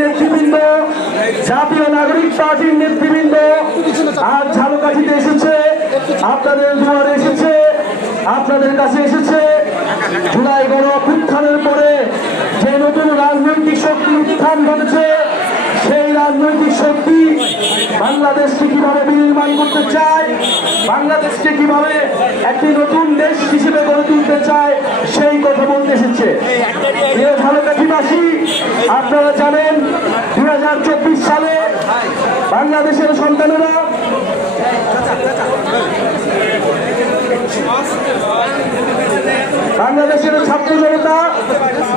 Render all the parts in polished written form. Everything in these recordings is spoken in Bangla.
নেতৃবৃন্দ, জাতীয় নাগরিক পার্টির নেতৃবৃন্দ আজ ঝালকাঠিতে এসেছে, আপনাদের দুয়ারে এসেছে, আপনাদের কাছে এসেছে। জুলাই গণ অভ্যুত্থানের পরে যে নতুন রাজনৈতিক শক্তির উত্থান ঘটেছে, সেই রাজনৈতিক শক্তি বাংলাদেশকে কিভাবে বিনির্মাণ করতে চায়, বাংলাদেশকে কিভাবে একটি নতুন দেশ হিসেবে গড়ে তুলতে চায়, সেই কথা বলতে এসেছে। প্রিয় ঝালকাঠিবাসী, আপনারা জানেন 2024 সালে বাংলাদেশের সন্তানেরা বাংলাদেশের ছাত্র জনতা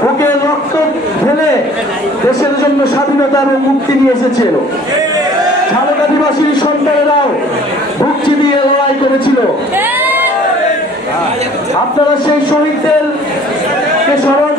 বুকে রক্ত ঢেলে দেশের জন্য স্বাধীনতা এবং মুক্তি নিয়ে এসেছিল। ঝালকাঠিবাসীর সন্তানেরাও মুক্তি দিয়ে লড়াই করেছিল। আপনারা সেই শহীদদেরকে স্মরণ